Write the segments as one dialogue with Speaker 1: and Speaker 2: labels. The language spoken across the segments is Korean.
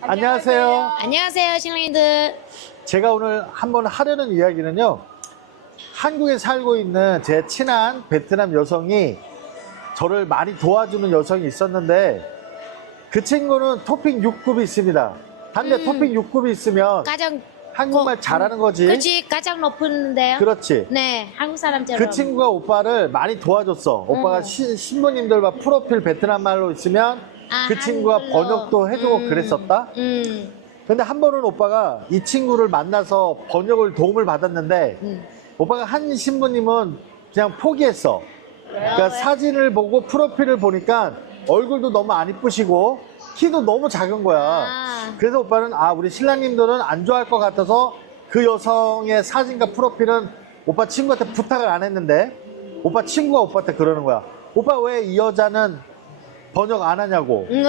Speaker 1: 안녕하세요.
Speaker 2: 안녕하세요, 신랑님들.
Speaker 1: 제가 오늘 한번 하려는 이야기는요. 한국에 살고 있는 제 친한 베트남 여성이 저를 많이 도와주는 여성이 있었는데 그 친구는 토픽 6급이 있습니다. 단데
Speaker 2: 음.
Speaker 1: 토픽 6급이 있으면
Speaker 2: 가장
Speaker 1: 한국말
Speaker 2: 거-
Speaker 1: 잘하는 거지.
Speaker 2: 그렇지 가장 높은데요.
Speaker 1: 그렇지.
Speaker 2: 네, 한국 사람처럼.
Speaker 1: 그 친구가 오빠를 많이 도와줬어. 오빠가
Speaker 2: 음.
Speaker 1: 시- 신부님들 과 프로필 베트남 말로 있으면
Speaker 2: 아,
Speaker 1: 그 친구가
Speaker 2: 한글로.
Speaker 1: 번역도 해주고
Speaker 2: 음,
Speaker 1: 그랬었다.
Speaker 2: 음,
Speaker 1: 근데 한 번은 오빠가 이 친구를 만나서 번역을 도움을 받았는데
Speaker 2: 음.
Speaker 1: 오빠가 한 신부님은 그냥 포기했어. 그러니까
Speaker 2: 왜요?
Speaker 1: 사진을 보고 프로필을 보니까 얼굴도 너무 안 이쁘시고 키도 너무 작은 거야.
Speaker 2: 아.
Speaker 1: 그래서 오빠는 아 우리 신랑님들은 안 좋아할 것 같아서 그 여성의 사진과 프로필은 오빠 친구한테 부탁을 안 했는데 오빠 친구가 오빠한테 그러는 거야. 오빠 왜 이 여자는 번역 안 하냐고.
Speaker 2: 음,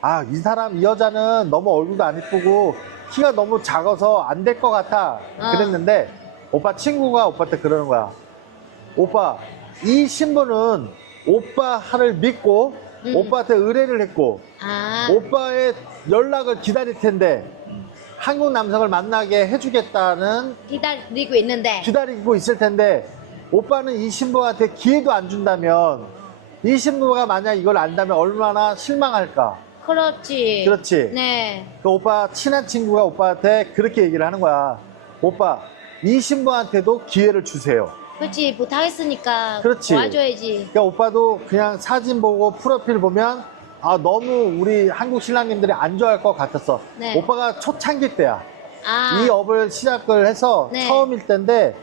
Speaker 1: 아, 이 사람, 이 여자는 너무 얼굴도 안 이쁘고 키가 너무 작아서 안 될 것 같아.
Speaker 2: 어.
Speaker 1: 그랬는데 오빠 친구가 오빠한테 그러는 거야. 오빠, 이 신부는 오빠를 믿고
Speaker 2: 음.
Speaker 1: 오빠한테 의뢰를 했고
Speaker 2: 아,
Speaker 1: 오빠의 연락을 기다릴 텐데 한국 남성을 만나게 해주겠다는
Speaker 2: 기다리고 있는데.
Speaker 1: 기다리고 있을 텐데 오빠는 이 신부한테 기회도 안 준다면 이 신부가 만약 이걸 안다면 얼마나 실망할까?
Speaker 2: 그렇지.
Speaker 1: 그렇지.
Speaker 2: 네.
Speaker 1: 그 오빠 친한 친구가 오빠한테 그렇게 얘기를 하는 거야. 오빠 이 신부한테도 기회를 주세요.
Speaker 2: 그렇지. 부탁했으니까.
Speaker 1: 그렇지.
Speaker 2: 도와줘야지.
Speaker 1: 그러니까 오빠도 그냥 사진 보고 프로필 보면 아 너무 우리 한국 신랑님들이 안 좋아할 것 같았어.
Speaker 2: 네.
Speaker 1: 오빠가 초창기 때야.
Speaker 2: 아,
Speaker 1: 이 업을 시작을 해서
Speaker 2: 네.
Speaker 1: 처음일 때인데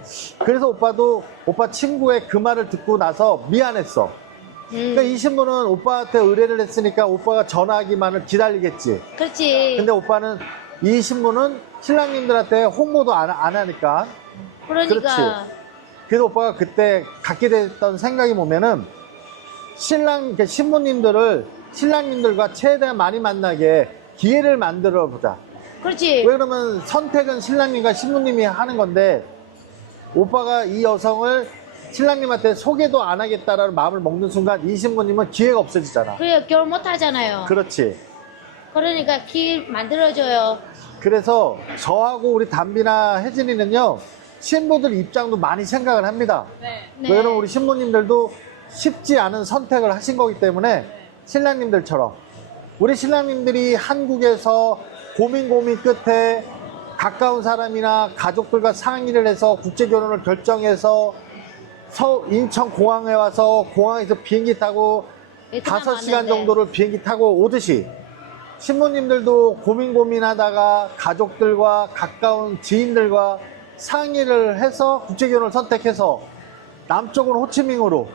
Speaker 1: 그래서 오빠도 오빠 친구의 그 말을 듣고 나서 미안했어. 그러니까
Speaker 2: 음,
Speaker 1: 이 신부는 오빠한테 의뢰를 했으니까 오빠가 전화하기만을 기다리겠지.
Speaker 2: 그렇지.
Speaker 1: 근데 오빠는 이 신부는 신랑님들한테 홍보도 안, 안 하니까
Speaker 2: 그러니까.
Speaker 1: 그래서 오빠가 그때 갖게 됐던 생각이 뭐면은 신랑 이렇게 신부님들을 신랑님들과 최대한 많이 만나게 기회를 만들어 보자.
Speaker 2: 그렇지.
Speaker 1: 왜 그러면 선택은 신랑님과 신부님이 하는 건데 오빠가 이 여성을 신랑님한테 소개도 안 하겠다라는 마음을 먹는 순간 이 신부님은 기회가 없어지잖아.
Speaker 2: 그래, 결혼 못 하잖아요.
Speaker 1: 그렇지.
Speaker 2: 그러니까 길 만들어줘요.
Speaker 1: 그래서 저하고 우리 담비나 혜진이는요 신부들 입장도 많이 생각을 합니다.
Speaker 2: 네.
Speaker 1: 왜냐면 우리 신부님들도 쉽지 않은 선택을 하신 거기 때문에 신랑님들처럼 우리 신랑님들이 한국에서 고민 고민 끝에 가까운 사람이나 가족들과 상의를 해서 국제 결혼을 결정해서 서 인천 공항에 와서 공항에서 비행기 타고
Speaker 2: 베트남
Speaker 1: 다섯 시간
Speaker 2: 왔는데.
Speaker 1: 정도를 비행기 타고 오듯이 신부님들도 고민 고민하다가 가족들과 가까운 지인들과 상의를 해서 국제결혼을 선택해서 남쪽은 호치민으로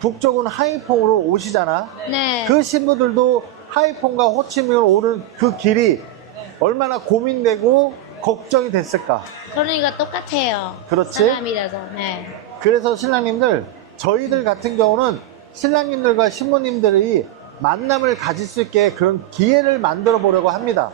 Speaker 1: 북쪽은 하이퐁으로 오시잖아.
Speaker 2: 네.
Speaker 1: 그 신부들도 하이퐁과 호치민으로 오는 그 길이 얼마나 고민되고 걱정이 됐을까.
Speaker 2: 그러니까 똑같아요.
Speaker 1: 그렇지?
Speaker 2: 사람이라서. 네.
Speaker 1: 그래서 신랑님들, 저희들 같은 경우는 신랑님들과 신부님들이 만남을 가질 수 있게 그런 기회를 만들어 보려고 합니다.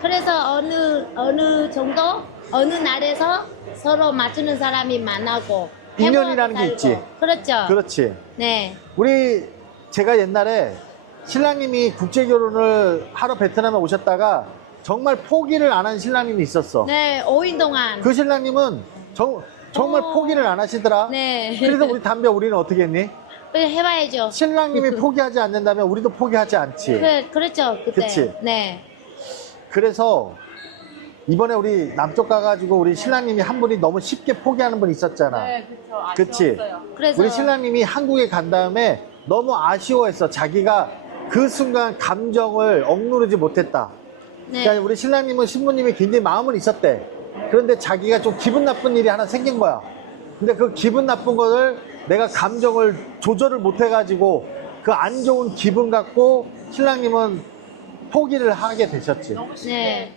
Speaker 2: 그래서 어느 어느 정도 어느 날에서 서로 맞추는 사람이 만나고
Speaker 1: 인연이라는 게. 있지.
Speaker 2: 그렇죠.
Speaker 1: 그렇지.
Speaker 2: 네.
Speaker 1: 우리 제가 옛날에 신랑님이 국제 결혼을 하러 베트남에 오셨다가 정말 포기를 안 한 신랑님이 있었어.
Speaker 2: 네. 5인 동안.
Speaker 1: 그 신랑님은 정, 정말
Speaker 2: 어.
Speaker 1: 포기를 안 하시더라.
Speaker 2: 네.
Speaker 1: 그래서 우리 담배 우리는 어떻게 했니?
Speaker 2: 그래 해봐야죠.
Speaker 1: 신랑님이 포기하지 않는다면 우리도 포기하지 않지.
Speaker 2: 그래 그렇죠 그때.
Speaker 1: 그치?
Speaker 2: 네.
Speaker 1: 그래서 이번에 우리 남쪽 가가지고 우리 신랑님이 한 분이 너무 쉽게 포기하는 분 있었잖아.
Speaker 3: 네, 그쵸.
Speaker 1: 그치?
Speaker 3: 아쉬웠어요.
Speaker 2: 그래서
Speaker 1: 우리 신랑님이 한국에 간 다음에 너무 아쉬워했어. 자기가 그 순간 감정을 억누르지 못했다.
Speaker 2: 네.
Speaker 1: 그러니까 우리 신랑님은 신부님이 굉장히 마음은 있었대. 그런데 자기가 좀 기분 나쁜 일이 하나 생긴 거야. 근데 그 기분 나쁜 거를 내가 감정을 조절을 못 해가지고 그 안 좋은 기분 갖고 신랑님은 포기를 하게 되셨지.
Speaker 3: 너무 쉽게
Speaker 2: 네.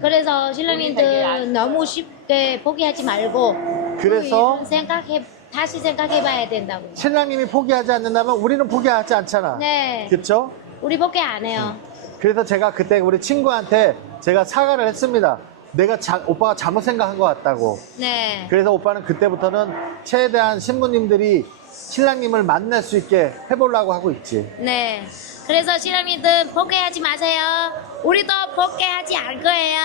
Speaker 2: 그래서 신랑님들
Speaker 3: 알-
Speaker 2: 너무 쉽게 포기하지 말고
Speaker 1: 그래서
Speaker 2: 그 생각해 다시 생각해봐야 된다고.
Speaker 1: 신랑님이 포기하지 않는다면 우리는 포기하지 않잖아.
Speaker 2: 네.
Speaker 1: 그쵸?
Speaker 2: 우리 포기 안 해요.
Speaker 1: 그래서 제가 그때 우리 친구한테 제가 사과를 했습니다. 내가 자- 오빠가 잘못 생각한 것 같다고.
Speaker 2: 네.
Speaker 1: 그래서 오빠는 그때부터는 최대한 신부님들이 신랑님을 만날 수 있게 해보려고 하고 있지.
Speaker 2: 네. 그래서 신랑님들 포기하지 마세요. 우리도 포기하지 않을 거예요.